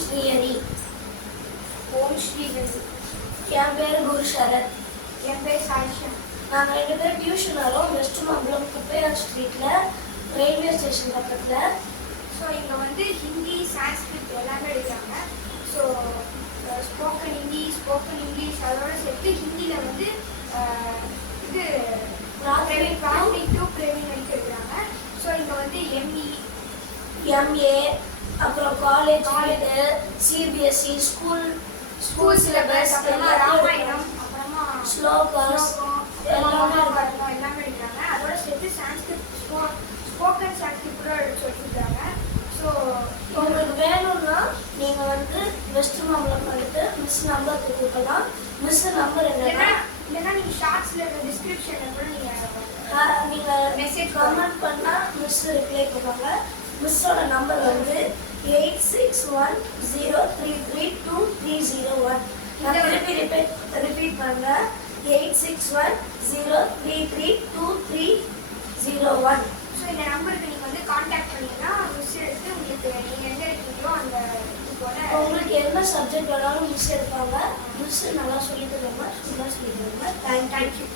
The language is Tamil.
ஸ்ரீஹரி. ஓம் ஸ்ரீஹரி. என் பேர் குரு சரத். என் பேர் சாயிஷா. நாங்கள் 2 பேரும் டியூஷன் வரோம். வெஸ்ட் மாம்பலம் குப்பையார் ஸ்ட்ரீட்டில் ரயில்வே ஸ்டேஷன் பக்கத்தில். ஸோ இங்கே வந்து ஹிந்தி, சான்ஸ்கிரிட் எல்லாமே எடுக்கிறாங்க. ஸோ ஸ்போக்கன் இங்கிலீஷ் அதோட சேர்த்து ஹிந்தியில் வந்து இது பிராக்டிக் டு பிரவீன் வரைக்கும் எடுக்கிறாங்க. ஸோ இங்கே வந்து எம்ஏ அப்புறம் காலேஜ், சிபிஎஸ்சி, ஸ்கூல் சிலபஸ், அப்புறமா ராமாயணம், அப்புறமா ஸ்லோகாஸ் எல்லாமே எடுக்கிறாங்க. அதோட சேர்த்து சான்ஸ்கிரிட் ஸ்போக்கன் சான்ஸ்கிரிட் கூட சொல்லியிருக்காங்க. ஸோ உங்களுக்கு வேணும்னா நீங்கள் வந்து வெஸ்ட் மாம்பலம் வந்துட்டு மிஸ் நம்பர் கொடுக்கலாம். மிஸ் நம்பர் என்னன்னா இல்லைன்னா நீங்கள் ஷார்ட்ஸில் டிஸ்கிரிப்ஷனில் கூட நீங்கள் மெசேஜ் கமெண்ட் பண்ணால் மிஸ் ரிப்ளை பண்ணுவாங்க. மிஸ்ஸோட நம்பர் வந்து 8610332301. நான் திருப்பி ரிப்பீட் பண்ணுறேன். 8610332301. ஸோ இந்த நம்பருக்கு நீங்கள் வந்து கான்டாக்ட் பண்ணிங்கன்னா மிஸ் எடுத்து உங்களுக்கு நீங்கள் எங்கே இருக்கீங்களோ அந்த இது போல உங்களுக்கு என்ன சப்ஜெக்ட் வேணாலும் மிஸ் எடுப்பாங்க. மிஸ் நல்லா சொல்லி தருவாங்க. தேங்க்யூ.